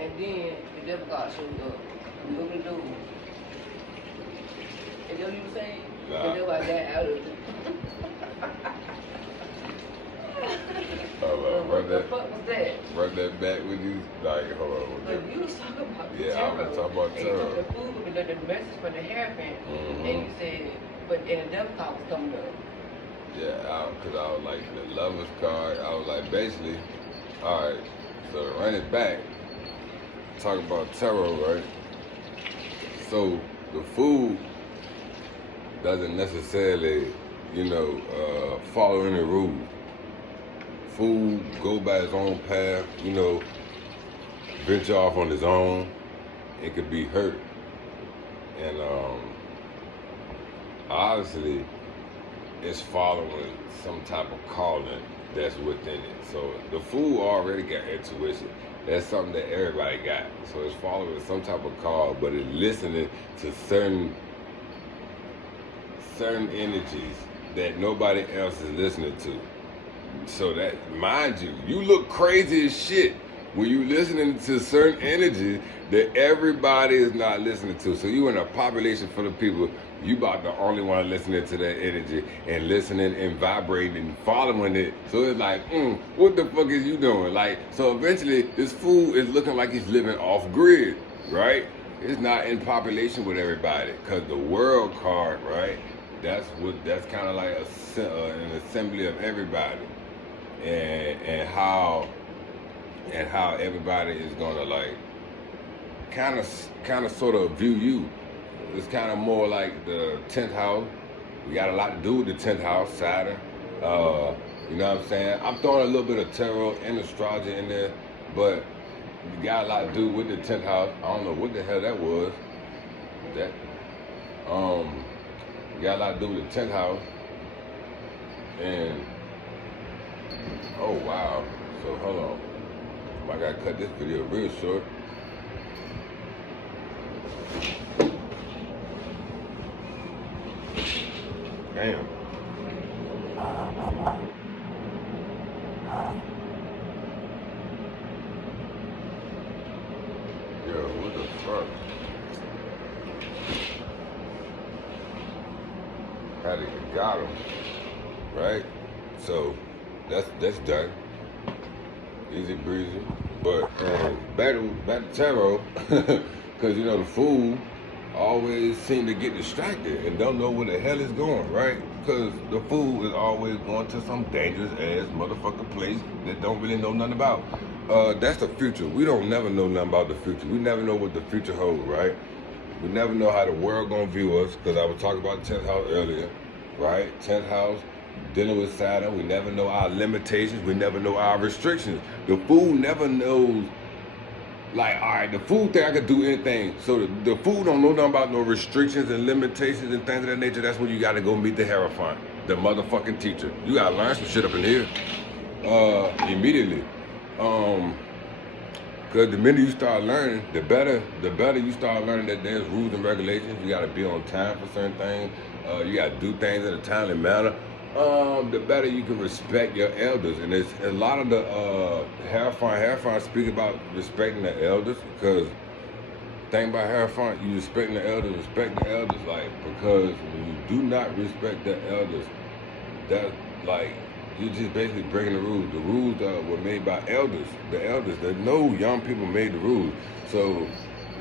And then the devil card showed up. What we do? And then you say, Nah. and then I got out of it. What the fuck was that? Run that back with you. Like, hold on. But you was talking about yeah, tarot. I was talking about and tarot. you took the food and the message for the hairband. And you said, but and the devil card was coming up. Yeah, because I was like, the lover's card, I was like, basically, all right, so to run it back, talk about tarot, right? So the food doesn't necessarily, follow any rules. Food go by its own path, venture off on its own. It could be hurt. And obviously, it's following some type of calling that's within it. So the fool already got intuition. That's something that everybody got. So it's following some type of call, but it's listening to certain energies that nobody else is listening to. So that, mind you, you look crazy as shit when you listening to certain energies that everybody is not listening to. So you in a population full of people, you about the only one listening to that energy and listening and vibrating and following it. So it's like, what the fuck is you doing? Like, so eventually this fool is looking like he's living off grid, right? It's not in population with everybody, because the world card, right? That's kind of like an assembly of everybody, and how everybody is gonna like kind of sort of view you. It's kind of more like the 10th house. We got a lot to do with the 10th house, Saturn. You know what I'm saying? I'm throwing a little bit of tarot and astrology in there, but you got a lot to do with the 10th house. I don't know what the hell that was. You got a lot to do with the 10th house. And, oh wow. So hold on. I gotta cut this video real short. Damn. Yo, what the fuck? Got him. Right? So that's done. Easy breezy. But back to tarot, because the fool always seem to get distracted and don't know where the hell it's going, right? Because the fool is always going to some dangerous ass motherfucking place that don't really know nothing about. That's the future. We don't never know nothing about the future. We never know what the future holds, right? We never know how the world gonna view us, because I was talking about 10th house earlier, right? 10th house, dealing with Saturn. We never know our limitations. We never know our restrictions. The fool never knows. Like, all right, the fool think I could do anything. So the fool don't know nothing about no restrictions and limitations and things of that nature. That's when you gotta go meet the Hierophant, the motherfucking teacher. You gotta learn some shit up in here. Immediately. Cause the minute you start learning, the better you start learning that there's rules and regulations. You gotta be on time for certain things. You gotta do things in a timely manner. The better you can respect your elders. And there's a lot of the Hierophant speak about respecting the elders, because thing about Hierophant, you respect the elders, like, because when you do not respect the elders, that, like, you're just basically breaking the rules. The rules were made by elders. The elders, that no young people made the rules. So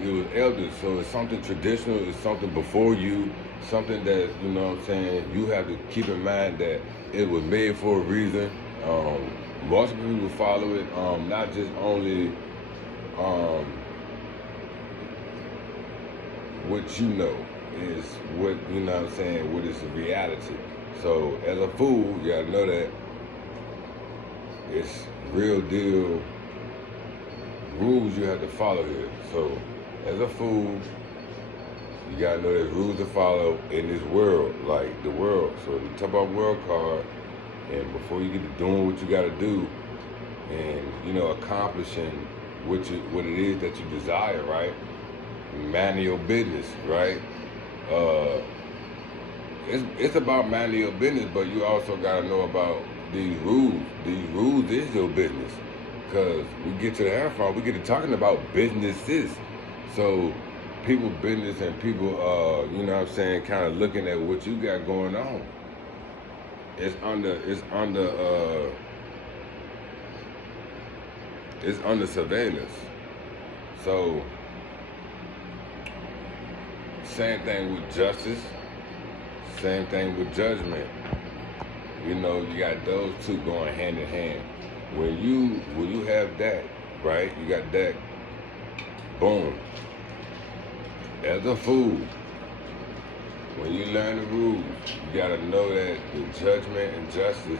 it was elders. So it's something traditional, it's something before you, something that, you know what I'm saying, you have to keep in mind that it was made for a reason. Most people follow it, not just only what you know is what, you know what I'm saying, what is reality. So as a fool, you gotta know that it's real deal rules you have to follow here. So as a fool, you gotta know there's rules to follow in this world, like the world. So you talk about world card, and before you get to doing what you gotta do, and accomplishing what it is that you desire, right? Minding your business, right? It's about minding your business, but you also gotta know about these rules. These rules is your business. Because we get to the Hierophant, we get to talking about businesses. So people business and people, you know what I'm saying, kind of looking at what you got going on. It's under surveillance. So same thing with justice, same thing with judgment. You know, you got those two going hand in hand. When you have that, right? You got that, boom. As a fool, when you learn the rules, you gotta know that the judgment and justice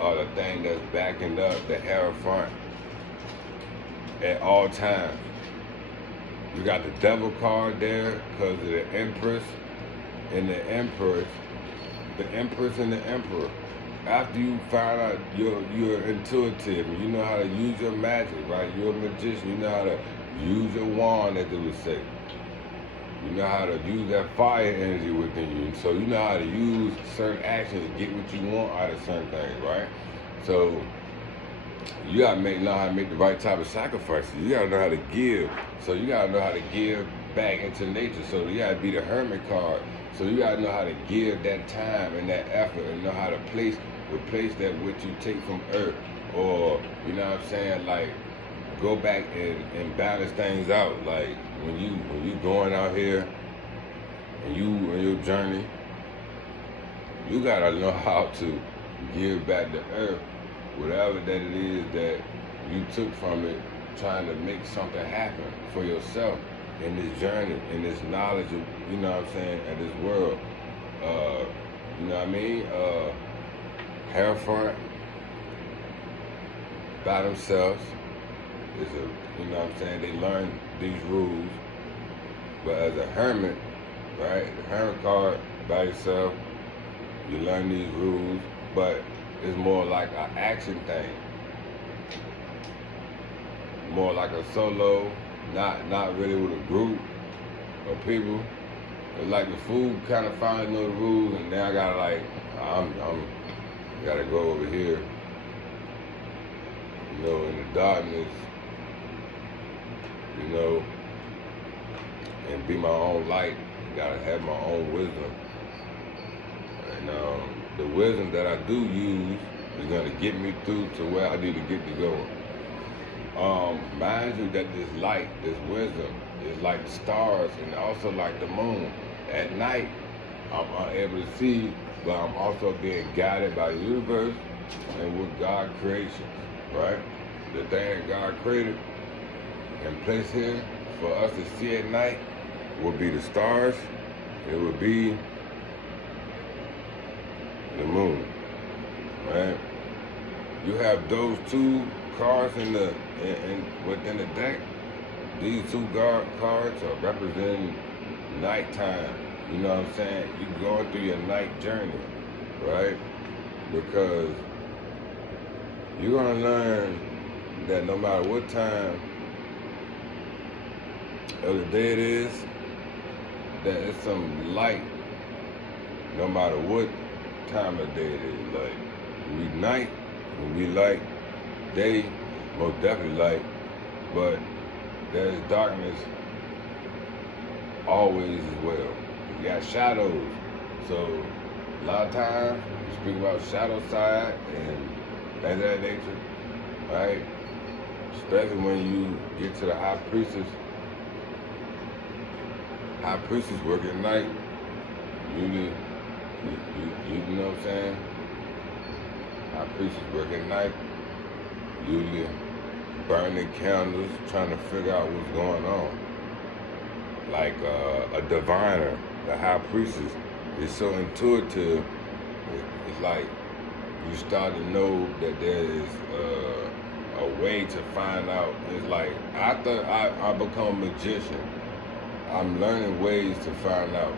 are the thing that's backing up the Hierophant at all times. You got the devil card there because of the Empress and the Empress. The Empress and the Emperor. After you find out you're intuitive and you know how to use your magic, right? You're a magician. You know how to use your wand, as they would say. You know how to use that fire energy within you. So you know how to use certain actions to get what you want out of certain things, right? So you gotta know how to make the right type of sacrifices. You gotta know how to give. So you gotta know how to give back into nature. So you gotta be the Hermit card. So you gotta know how to give that time and that effort and know how to replace that what you take from Earth. Or, you know what I'm saying, like go back and balance things out. Like when you going out here and you on your journey, you gotta know how to give back to Earth whatever that it is that you took from it, trying to make something happen for yourself in this journey, in this knowledge of, you know what I'm saying, of this world. You know what I mean? Hierophant by themselves is a, you know what I'm saying, they learn these rules. But as a hermit, right, the hermit card by yourself, you learn these rules, but it's more like an action thing. More like a solo, not really with a group of people. It's like the fool kind of finally know the rules, and then I gotta like, gotta go over here, you know, in the darkness, you know, and be my own light. Gotta have my own wisdom. And the wisdom that I do use is gonna get me through to where I need to get to go. Mind you that this light, this wisdom, is like the stars and also like the moon. At night, I'm unable to see, but I'm also being guided by the universe and with God's creations, right? The thing that God created and placed here for us to see at night would be the stars, it would be the moon, right? You have those two cards within the deck. These two cards are representing nighttime. You know what I'm saying? You're going through your night journey, right? Because you're gonna learn that no matter what time of the day it is, that it's some light, no matter what time of day it is. Like, when we night, when we light, day, most definitely light, but there's darkness always as well. You got shadows. So a lot of times we speak about shadow side and things of that nature, right? Especially when you get to the high priestess. High priestess work at night. Usually, you know what I'm saying? High priestess work at night. Usually burning candles, trying to figure out what's going on. Like a diviner, the high priestess, is so intuitive. It's like you start to know that there is a way to find out. It's like after I become a magician, I'm learning ways to find out.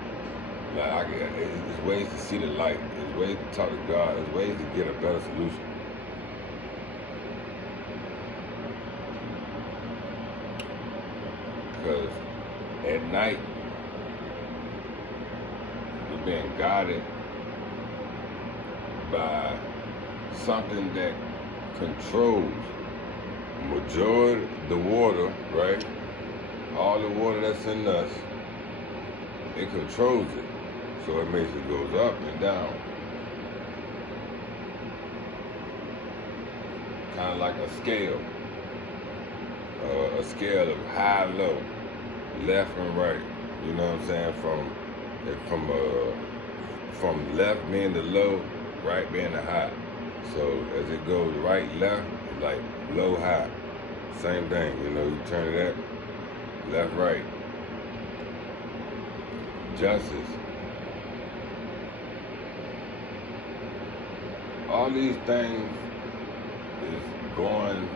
Like there's ways to see the light. There's ways to talk to God. There's ways to get a better solution. Because at night, you're being guided by something that controls majority the water, right? All the water that's in us, it controls it. So it makes it goes up and down. Kind of like a scale. A scale of high, low, left and right. You know what I'm saying? From left being the low, right being the high. So as it goes right, left, like low, high. Same thing, you know, you turn it up, left, right. Justice. All these things is going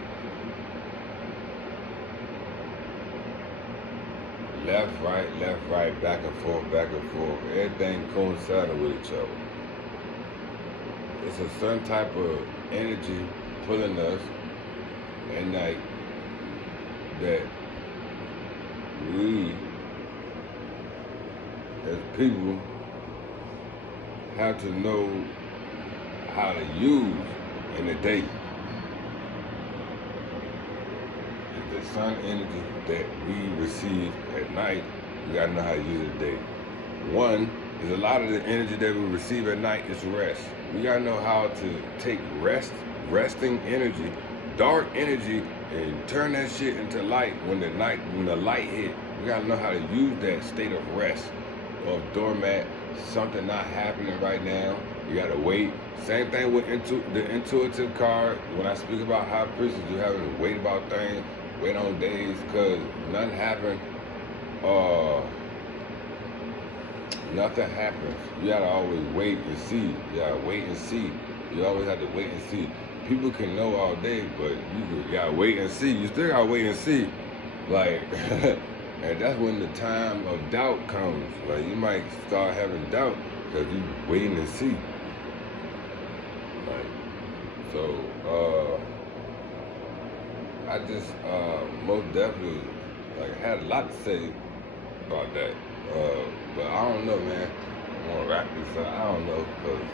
left, right, back and forth, back and forth. Everything coinciding with each other. It's a certain type of energy pulling us at night that we as people have to know how to use in the day. The sun energy that we receive at night, we gotta know how to use it today. One is a lot of the energy that we receive at night is rest. We gotta know how to take resting energy, dark energy, and turn that shit into light when the light hit. We gotta know how to use that state of rest, of doormat, something not happening right now. You gotta wait. Same thing with the intuitive card. When I speak about high priestess, you have to wait about things, wait on days, cause nothing happened. Nothing happens. You gotta always wait and see. You gotta wait and see. You always have to wait and see. People can know all day, but you gotta wait and see. You still gotta wait and see. Like, and that's when the time of doubt comes. Like, you might start having doubt because you waiting to see. Like, so, I just most definitely had a lot to say about that. But I don't know, man. I want to wrap this up. I don't know, because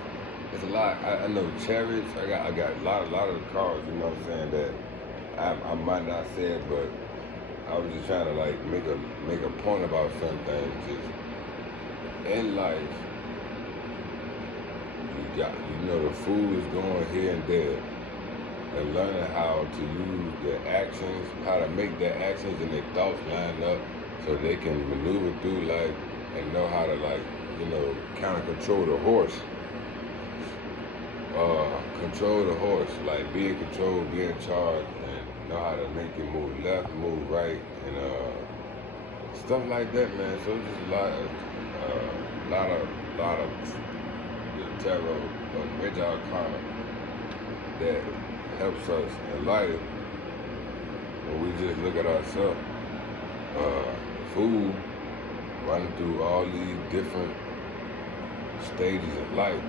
it's a lot. I know chariots. I got a lot of the cards. You know what I'm saying, that I might not say it, but I was just trying to make a point about some things. Just in life, the food is going here and there, and learning how to use their actions, how to make their actions and their thoughts line up, so they can maneuver through life and know how to kind of control the horse. Control the horse, be in control, be in charge, and know how to make it move left, move right, and stuff like that, man. So it's just a lot of the tarot of Ridge Arcana that helps us in life when we just look at ourselves. Food running through all these different stages of life,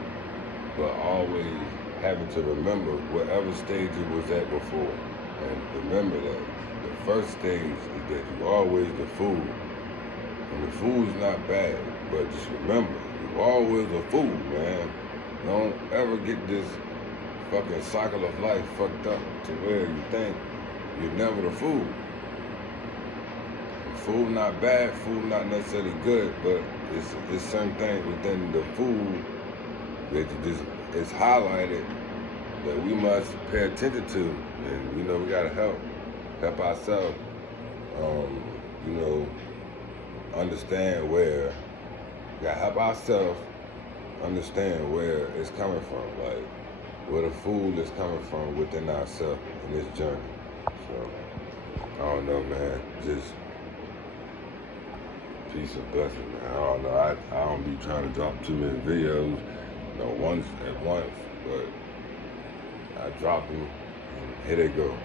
but always having to remember whatever stage it was at before. And remember that the first stage is that you're always the fool. And the fool's not bad, but just remember, you're always a fool, man. Don't ever get this fucking cycle of life fucked up to where you think you're never the fool. Fool not bad, fool not necessarily good, but it's certain things within the fool that it's highlighted that we must pay attention to, and we gotta help ourselves, understand where. We gotta help ourselves understand where it's coming from, like where the fool is coming from within ourselves in this journey. So I don't know, man. Just peace and blessing, man. I don't know. I don't be trying to drop too many videos, once at once, but I drop them and here they go.